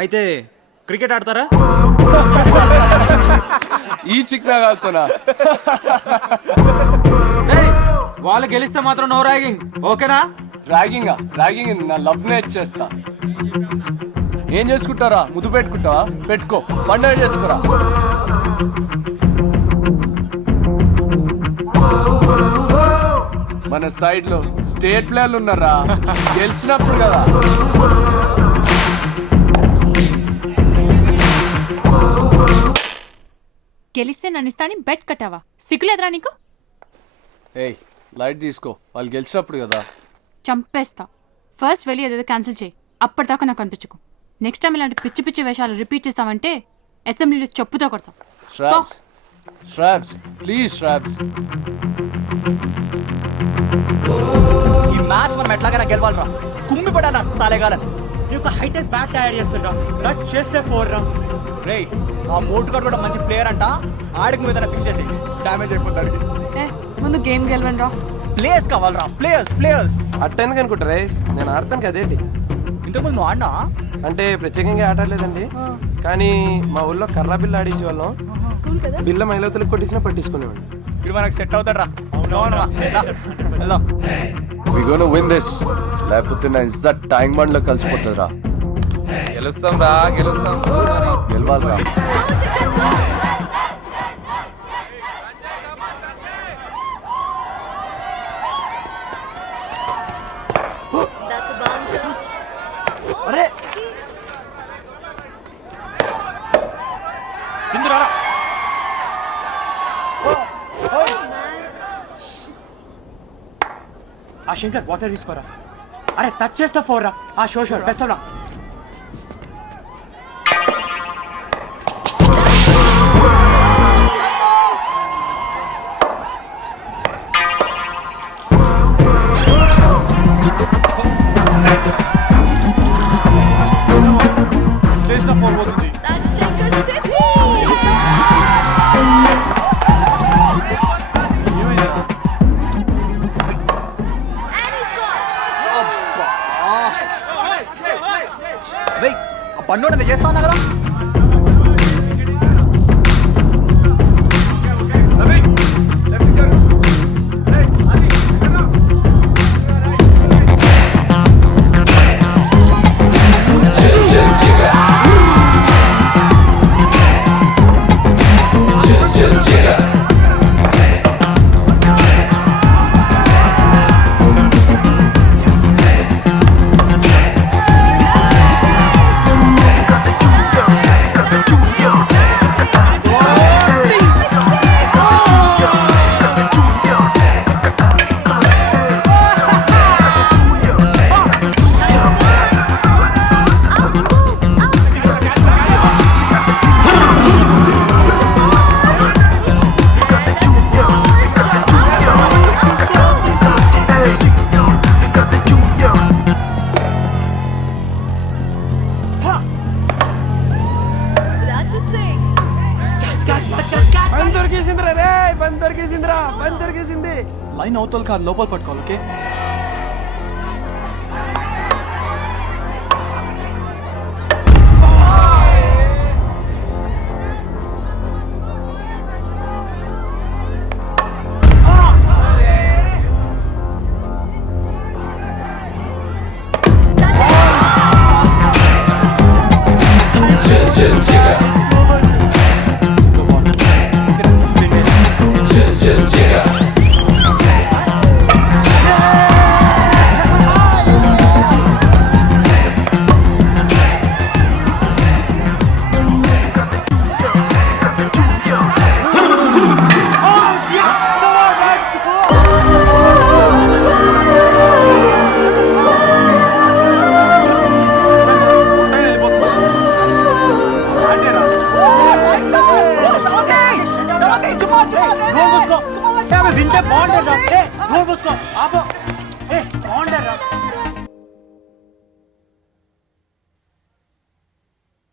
అయితే క్రికెట్ ఆడతారా? ఈ చిక్నా కాదుతున్నా. వాళ్ళు గెలిస్తే మాత్రం నో ర్యాగింగ్, ఓకేనా? ర్యాగింగ్ నా లవ్ నే చేస్తా. ఏం చేసుకుంటారా? ముద్దు పెట్టుకుంటావా? పెట్టుకో, పండుగ చేసుకోరా. మన సైడ్ లో స్టేట్ ప్లేయర్లు ఉన్నారా, గెలిచినప్పుడు కదా. గెలిస్తే నన్ను ఇస్తాని బెట్ కట్టావా? సిగ్గులేదురా నీకు? ఏయ్ లైట్ తీసుకో, వాళ్ళు గెలిచినప్పుడు కదా. చంపేస్తా. ఫస్ట్ వెళ్ళి ఏదేదో క్యాన్సిల్ చేయి. అప్పటిదాకా నాకు అనిపించుకో. నెక్స్ట్ టైం ఇలాంటి పిచ్చి పిచ్చి వేషాలు రిపీట్ చేస్తావంటే అసెంబ్లీలో చెప్పుతో కొడతాం. శ్రాబ్స్ ప్లీజ్ శ్రాబ్స్. ఈ మ్యాచ్ మనం ఎట్లాగైనా గెలవాలరా. కుమ్మి పడానా సాలేగాలని. నీ ఒక హైటెక్ బ్యాట్ తయారు చేస్తుండ్రా, టచ్ చేస్తే 4 రా. రే ఆ మోటు గారు కూడా మంచి ప్లేయర్ అంట, ఆడికి మీద ఫిక్స్ చేసి డ్యామేజ్ అయిపోతాడు. ముందు గేమ్ గెలవండి రా. ప్లేయర్స్ కావాలరా, ప్లేయర్స్. అట్టనికి అనుకుంటారా? నేను ఆడతాను కదేంటి. ఇంతకుముందు నువ్వు ఆడినా? అంటే ప్రత్యేకంగా ఆడలేదండి, కానీ మా ఊళ్ళో కర్రా బిల్ల ఆడేసి వాళ్ళం. బిల్ల మైలవతలకు కొట్టేసినా పట్టించుకునేవాడిని. ఇది మనకు సెట్ అవుతాడు రా. వెళ్దాం. వి గోనా విన్ దిస్, లేకపోతే నా ఇజ్జత్ ట్యాంక్ బండ్ లో కలిసిపోతుందిరా. గెలుస్తాం రా, గెలుస్తాం. గెలవాలిరా. అరే చిందురారా. ఆ శంకర్ వాటర్ తీసుకోరా. అరే టచ్ చేస్తే 4 రా. ఆ షోర్ బెస్ట్ రా. ఆ పన్ను చేస్తా ఉన్నా కదా. లైన్ అవతల కాదు, లోపల పట్టుకోవాలి. ఓకే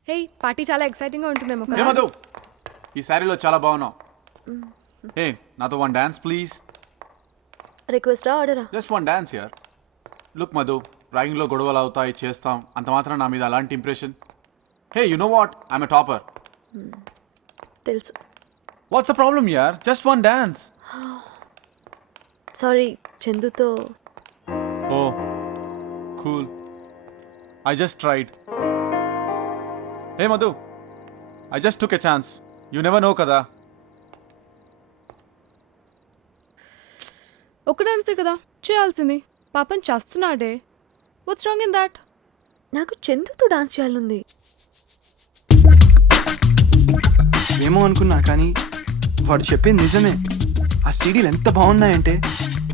హే పార్టీ చాలా ఎక్సైటింగ్ గా ఉంటుందేమో కదా. ఏమదు ఈ శారీలో చాలా బాగున్నావు. ఏ నాతో 1 డాన్స్ ప్లీజ్. రిక్వెస్టా ఆర్డరా? జస్ట్ 1 డాన్స్ యార్. లుక్ మధు, ర్యాగింగ్లో గొడవలు అవుతాయి చేస్తాం, అంత మాత్రం నా మీద అలాంటి impression. Hey, you know what? I'm a topper. తెలుసు. What's the problem, yaar? Just one dance. Sorry, చందుతో Oh, cool. I just tried. Hey, Madhu. I just took a chance. You never know, kada. ఒక డాన్సే కదా చేయాల్సింది. పాపం చేస్తున్నాడే. What's wrong in that? నాకు చందుతో dance చేయాలనుంది. ఏమో అనుకున్నా కానీ వాడు చెప్పింది నిజమే. ఆ సీడీలు ఎంత బాగున్నాయంటే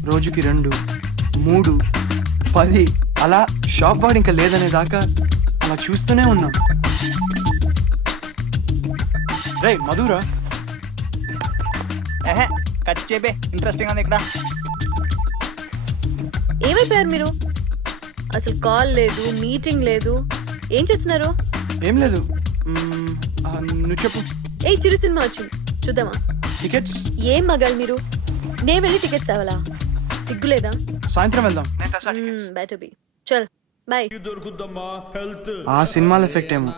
రోజుకి 2, 3, 10 అలా షాప్ వాడు ఇంకా లేదనే దాకా అలా చూస్తూనే ఉన్నాం. రే మధురా, ఏహే కట్ చేపే, ఇంట్రెస్టింగ్ ఉంది ఇక్కడ. ఏమైపోయారు మీరు? అసలు కాల్ లేదు, మీటింగ్ లేదు, ఏం చేస్తున్నారు? ఏం లేదు. నువ్వు చెప్పు. ఏ చిరు సినిమా వచ్చింది, చూద్దామా? టికెట్స్ ఏం మగాళ్ళు మీరు? నేను వెళ్ళి టికెట్స్ తేవాలా? సిగ్గులేదా? సాయంత్రం వెళ్దాం. Better be. చల్ బాయ్. ఆ సినిమాల ఎఫెక్ట్ ఏమో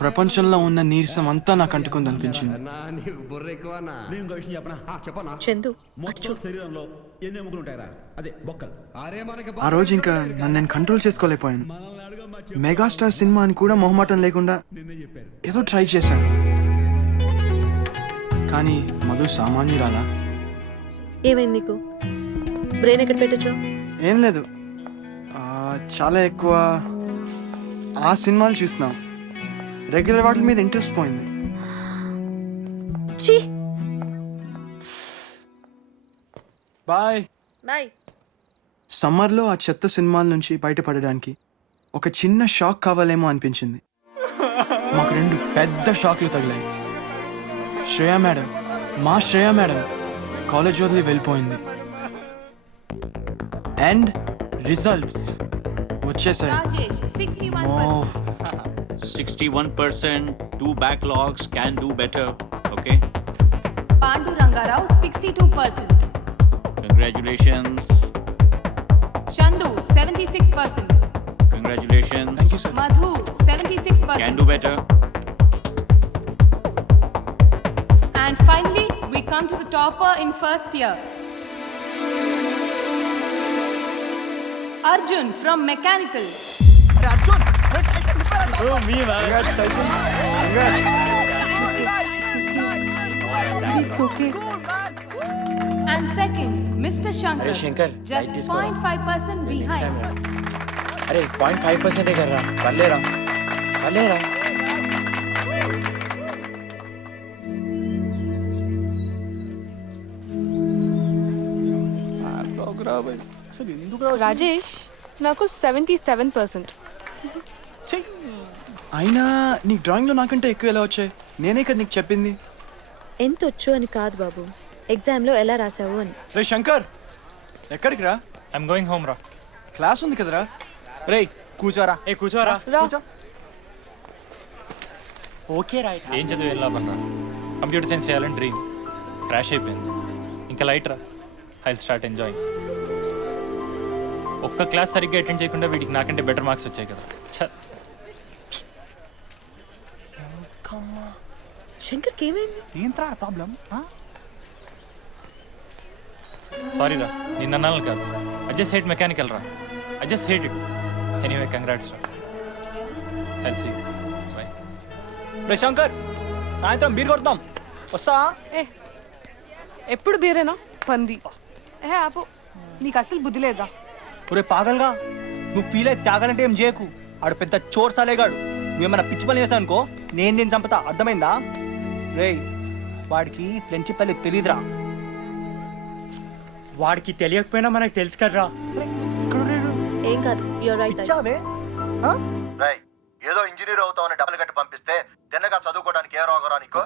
ప్రపంచంలో ఉన్న నీరసం అంతా నాకు అంటుకుంది అనిపించింది. చందు అటు చూడు. ఆ రోజు ఇంకా నన్ను నేను కంట్రోల్ చేసుకోలేకపోయాను. మెగాస్టార్ సినిమా అని కూడా మొహమాటం లేకుండా ఏదో ట్రై చేశాను. కానీ మధు సామాన్యురాలా? ఏమైంది నీకు? బ్రెయిన్ ఎక్కడ పెట్టచ్చు? ఏం లేదు, చాలా ఎక్కువ ఆ సినిమాలు చూసినాం. రెగ్యులర్ వాటి మీద ఇంట్రెస్ట్ పోయింది. ఛీ బాయ్. బాయ్. సమ్మర్లో ఆ చెత్త సినిమాల నుంచి బయటపడడానికి ఒక చిన్న షాక్ కావాలేమో అనిపించింది. మాకు 2 పెద్ద షాక్లు తగిలాయి. శ్రేయా మేడం, మా శ్రేయా మేడం కాలేజ్ వదిలి వెళ్ళిపోయింది. అండ్ రిజల్ట్స్ వచ్చేసాయి. 61%, 2 backlogs, can do better. Okay, Pandu Rangarao 62%, congratulations. Chandu 76%, Congratulations. Thank you, sir. Madhu 76%, Can do better. and finally we come to the topper in first year. Arjun from mechanical. It's okay. And second, Mr. Shankar. अरे Shankar, just 0.5% behind. अरे 0.5% कर रहा. कर ले रहा. రాజేష్ నాకు 77%. అయినా నీకు డ్రాయింగ్లో నాకంటే ఎక్కువ ఎలా వచ్చాయి? నేనే కదా నీకు చెప్పింది. ఎంత వచ్చు అని కాదు బాబు, ఎగ్జామ్లో ఎలా రాసావు అని. రే శంకర్, ఎక్కడికి రా? ఐఎమ్ గోయింగ్ హోమ్ రా. క్లాస్ ఉంది కదరా. రేయ్ కూర్చోరా. కూర్చోరా. రా. Okay right. ఏం చదివి వెళ్ళామన్నా? కంప్యూటర్ సైన్స్ చేయాలని డ్రీమ్ క్రాష్ అయిపోయింది. ఇంకా లైట్ రా. I start enjoying. ఒక్క క్లాస్ సరిగ్గా అటెండ్ చేయకుండా వీడికి నాకంటే బెటర్ మార్క్స్ వచ్చాయి కదా. శంకర్కి ఏమైంది? ఏంట్రా ప్రాబ్లం? సారీ రా, నిన్న అన్నాను కాదు. ఐ జస్ట్ హేట్ మెకానికల్ రా. I just hate it. Anyway congrats రా. I see you. బై. రే శంకర్, సాయంత్రం బీర్ కొడతాం, వస్తా? ఏ ఎప్పుడు బీరేనా పంది? ఏ ఆపు, నీకు అసలు బుద్ధి లేదురా. ఒరే పాగల్గా, నువ్వు ఫీల్ అయితే త్యాగాలంటే ఏం చేయకు. ఆడు పెద్ద చోర్ సాలేగాడు. నువ్వేమైనా పిచ్చి పని చేస్తావు అనుకో, నేను చంపుతా. అర్థమైందా? రేయ్ వాడికి ఫ్రెండ్షిప్ అనేది తెలీదురా. వాడికి తెలియకపోయినా మనకు తెలుసు కదరా. ఏం కాదు, యూర్ రైట్. ఇచ్చావే ఏదో ఇంజనీర్ అవుతామని డబ్బులు కట్టి పంపిస్తే తిన్నగా చదువుకోవడానికి ఏ రోగరా నీకు?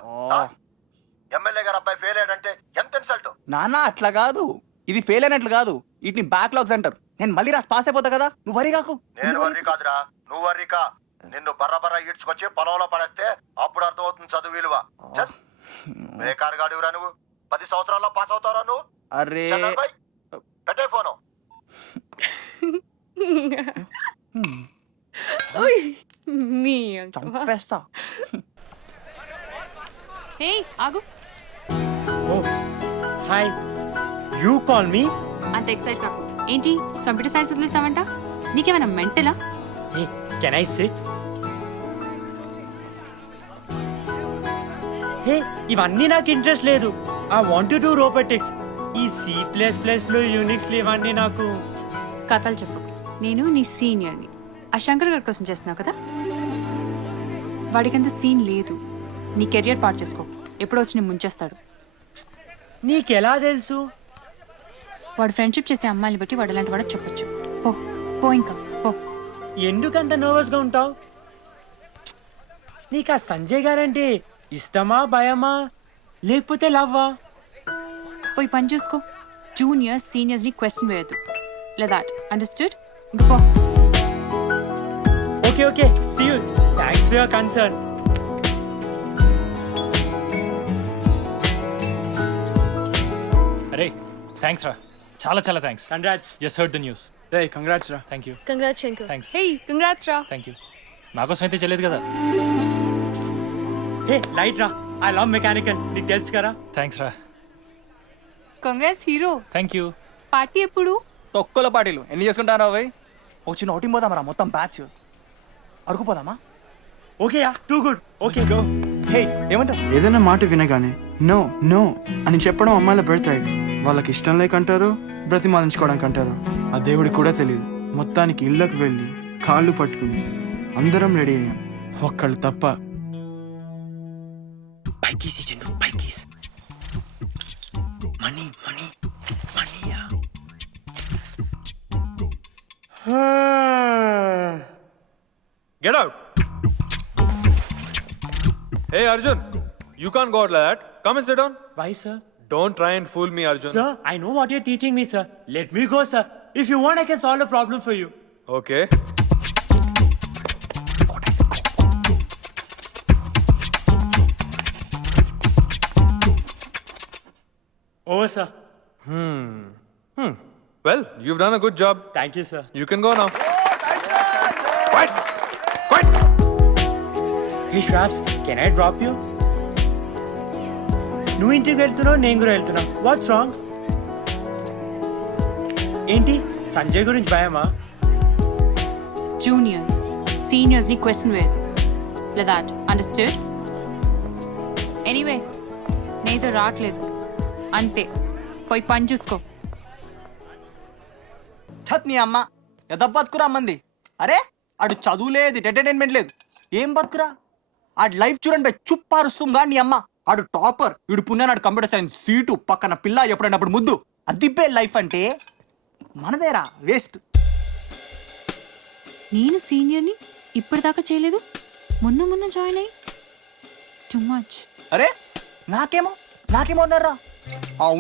ఎమ్మెల్యే గారు అబ్బాయి ఫెయిల్ అయ్యాడంటే ఎంత ఇన్సల్ట్. నాన్న అట్లా కాదు, ఇది ఫెయిల్ అయినట్లు కాదు, వీటిని బ్యాక్లాగ్స్ అంటారు. నేను మళ్ళీ రాసి పాస్ అయిపోతా కదా, నువ్వు వరి కాకు. నేను వర్రీ కాదురా, నువ్వు వర్రీ కా. నిన్ను బర్ర ఈడ్చుకొచ్చి పొలంలో పడేస్తే అప్పుడు అర్థమవుతుంది చదువు విలువ. బేకారు గాడివిరా నువ్వు. 10 సంవత్సరాల్లో పాస్ అవుతావురా నువ్వు. అరే పెట్టే ఫోను. నీ చంపేస్తా. హే ఆగు. Hi, you call me? అంత ఎక్సైట్ కాకు. ఏంటి కంప్యూటర్ సైన్స్ వదిలేసావంట? నీకేమైనా మెంటలా? Can I sit? హే, ఇవన్నీ నాకు ఇంట్రెస్ట్ లేదు. I want to do robotics. ఈ C++లో యూనిక్స్లు ఇవన్నీ నాకు. కథలు చెప్పు. నేను నీ సీనియర్ని. ఆ శంకర్ గారి కోసం చేస్తున్నావు కదా? వాడికంత సీన్ లేదు. నీ కెరియర్ పాటు చేసుకో. ఎప్పుడో వచ్చి నేను ముంచేస్తాడు. నీకెలా తెలుసు? వాడు ఫ్రెండ్షిప్ చేసే అమ్మాయిని బట్టి వాడు ఇలాంటి వాడు చెప్పొచ్చు. పో పో ఇంకా పో. ఎందుకంత నర్వస్గా ఉంటావు? నీకు ఆ సంజయ్ గారంటే ఇష్టమా, భయమా, లేకపోతే లవ్వా? పోయి పని చూసుకో. జూనియర్స్ సీనియర్స్ని క్వశ్చన్ వేయద్దు. Like understood? ఇంకా పో. Okay okay, see you. Thanks for your concern. అరే థ్యాంక్స్ రా, చాలా చాలా thanks. Congrats. Just heard the news. రే కంగ్రాట్స్ రా. Thank you. Congrats Shankar. Thanks. Hey congrats రా. Thank you. నా కోసం అయితే చెల్లేదు కదా. హే లైట్ రా, ఐ లవ్ మెకానికల్, నీకు తెలుసు కదా. థ్యాంక్స్ రా. Congrats hero. Thank you. Party ఎప్పుడు? తొక్కల పార్టీలు ఎన్ని చేసుకుంటారా అవి? ఒక చిన్న outing పోదామరా, మొత్తం బ్యాచ్. అరుకుపోదామా? Okay yeah, too good. Okay hey ఏమంటావు? ఏదైనా మాట వినగానే నో నో అని చెప్పడం అమ్మాయిల బర్త్రైట్. వాళ్ళకి ఇష్టం లేకంటారు, బ్రతిమాలించుకోవడానికి అంటారు. ఆ దేవుడికి కూడా తెలియదు. మొత్తానికి ఇళ్ళకి వెళ్ళి కాళ్ళు పట్టుకుని అందరం రెడీ అయ్యాం, ఒక్కళ్ళు తప్ప. పైకీసి చంద్రు, పైకీస్. మనీ మనీ మనీయా. Get out! Hey Arjun, you can't go out like that. Come and sit down. Why, sir? Don't try and fool me, Arjun. Sir, I know what you're teaching me, sir. Let me go, sir. If you want, I can solve the problem for you. Okay. Oh, sir. Well, you've done a good job. Thank you, sir. You can go now. Quiet! Quiet! Hey, Shraps, can I drop you? నువ్వు ఇంటికి వెళ్తున్నావు, నేను కూడా వెళ్తున్నా. What's wrong? ఏంటి సంజయ్ గురించి భయమా? Juniors సీనియర్స్ని క్వశ్చన్ వేయద్దు. Like understood? ఎనీవే నేతో రావట్లేదు అంతే. పోయి పని చూసుకో. ఛత్ నీ అమ్మ ఎద బతుకురా మంది. అరే ఆడు చదువు లేదు, ఎంటర్టైన్మెంట్ లేదు, ఏం బతుకురా? ఆడు లైఫ్ చూడండి బై, చుప్పారుస్తుందా నీ అమ్మ. ఆడు టాపర్, వీడు పుణ్యానాడు కంప్యూటర్ సైన్స్ సీటు, పక్కన పిల్ల ఎప్పుడైనప్పుడు ముద్దు. అదిబ్బే లైఫ్ అంటే. మనదేరా వేస్ట్. నేను సీనియర్ని ఇప్పటిదాకా చేయలేదు, మొన్న మొన్న జాయిన్ అయ్యి. Too much. అరే నాకేమో ఉన్నారా?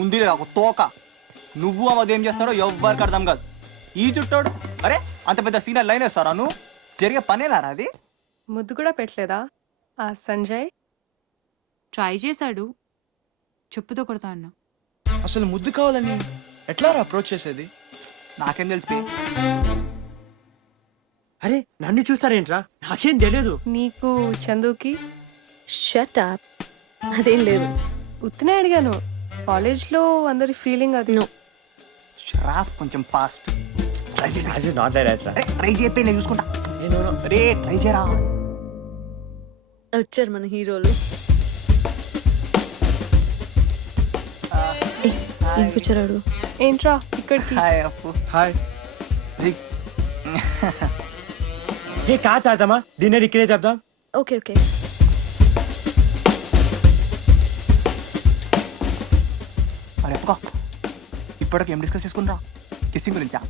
ఉంది ఒక తోక. నువ్వు అదేం చేస్తారో ఎవ్వరికి అర్థం కాదు. ఈ చుట్టాడు అరే అంత పెద్ద సీనియర్ లైన్ వేస్తారా? నువ్వు జరిగే పనేనారా అది? ముద్దు కూడా పెట్టలేదా ఆ సంజయ్? ట్రై చేశాడు, చెప్పుతో కొడతా అన్నా. అసలు ముద్దు కావాలని ఎట్లా అప్రోచ్ చేసేది? నాకేం తెలిసి. అరే నన్ను చూస్తారేంట్రా, నాకేం తెలియదు. నీకు చందుకి షట్ అప్. అదేం లేదు. ఉత్తనే అడిగాను. కాలేజ్లో అందరి ఫీలింగ్ అది. నో. షరాఫ్ కొంచెం fast. Not like that. Try చేయకపోయి నేను చూసుకుంటా. రే ట్రై చేయరా. వచ్చారు మన హీరోలు. ఏం కూర్చోరాడు? ఏంట్రా ఇక్కడికి? హాయ్ అప్పు. హాయ్. హే కాచ్ ఆడతామా? డిన్నర్ ఇక్కడే చెప్దాం. Okay okay. అరే అక్క ఇప్పటికి ఏం డిస్కస్ చేసుకుంటా? కిస్సింగ్ గురించా?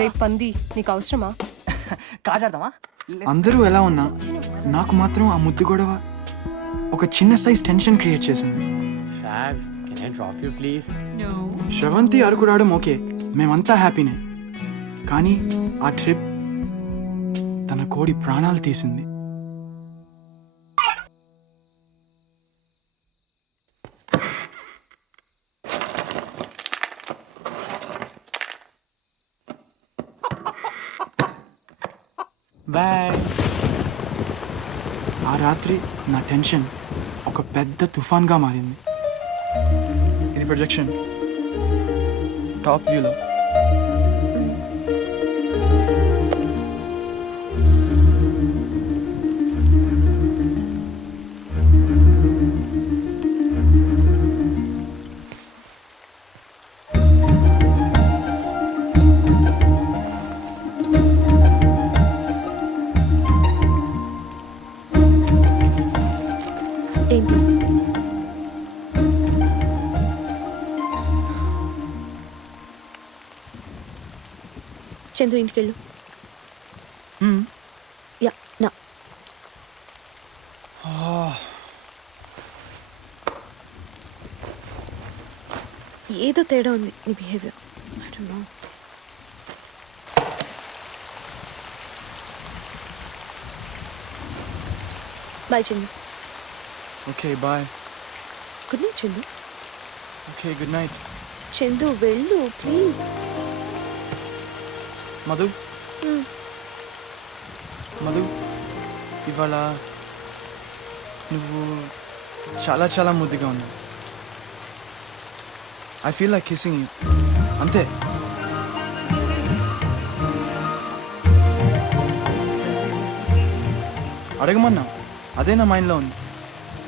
రేపు పంది నీకు అవసరమా? కాజాడదామా? అందరూ ఎలా ఉన్నా నాకు మాత్రం ఆ ముద్దు గొడవ ఒక చిన్న సైజ్ టెన్షన్ క్రియేట్ చేసింది. Shabs, can I drop you please? Sravanthi Araku రావడం ఓకే, మేమంతా హ్యాపీనే. కానీ ఆ ట్రిప్ తన కోడి ప్రాణాలు తీసింది. Bye. ఆ రాత్రి నా టెన్షన్ ఒక పెద్ద తుఫాన్గా మారింది. ఇది ప్రొజెక్షన్ టాప్ వ్యూలో. ఏంటి చందు ఇంటికి వెళ్ళు. యా నా ఏదో తేడా ఉంది నీ behaviour. I don't know. Bye Chandu. Okay bye. Good night Chandu. Okay good night. Chandu వెళ్ళు ప్లీజ్. మధు మధు, ఇవాళ నువ్వు చాలా చాలా ముద్దుగా ఉన్నావు. I feel like kissing you. అంతే. అడగమన్నా, అదే నా మైండ్లో ఉంది,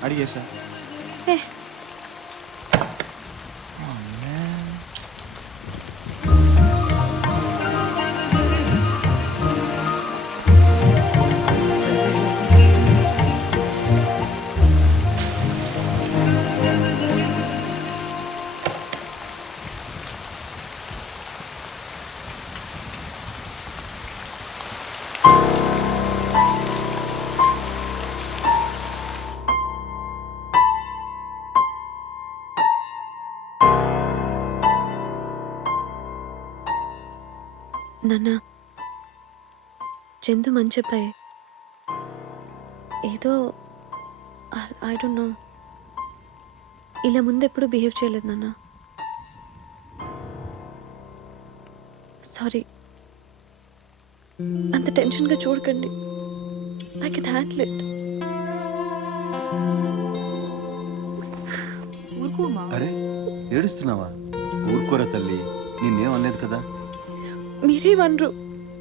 అడిగేశా. నాన్న చందు మంచి అబ్బాయి. ఏదో ఐ డోంట్ నో, ఇలా ముందు ఎప్పుడు బిహేవ్ చేయలేదు నాన్న. సారీ. అంత టెన్షన్గా చూడకండి. I can handle it. అరే ఏడుస్తున్నావా? ఊరుకోరా తల్లి, నిన్నేం అనలేదు కదా. మీరేమనరు,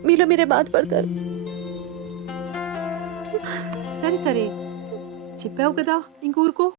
మీలో మీరే బాధపడతారు. సరే సరే చెప్పావు కదా ఇంక ఊరుకో.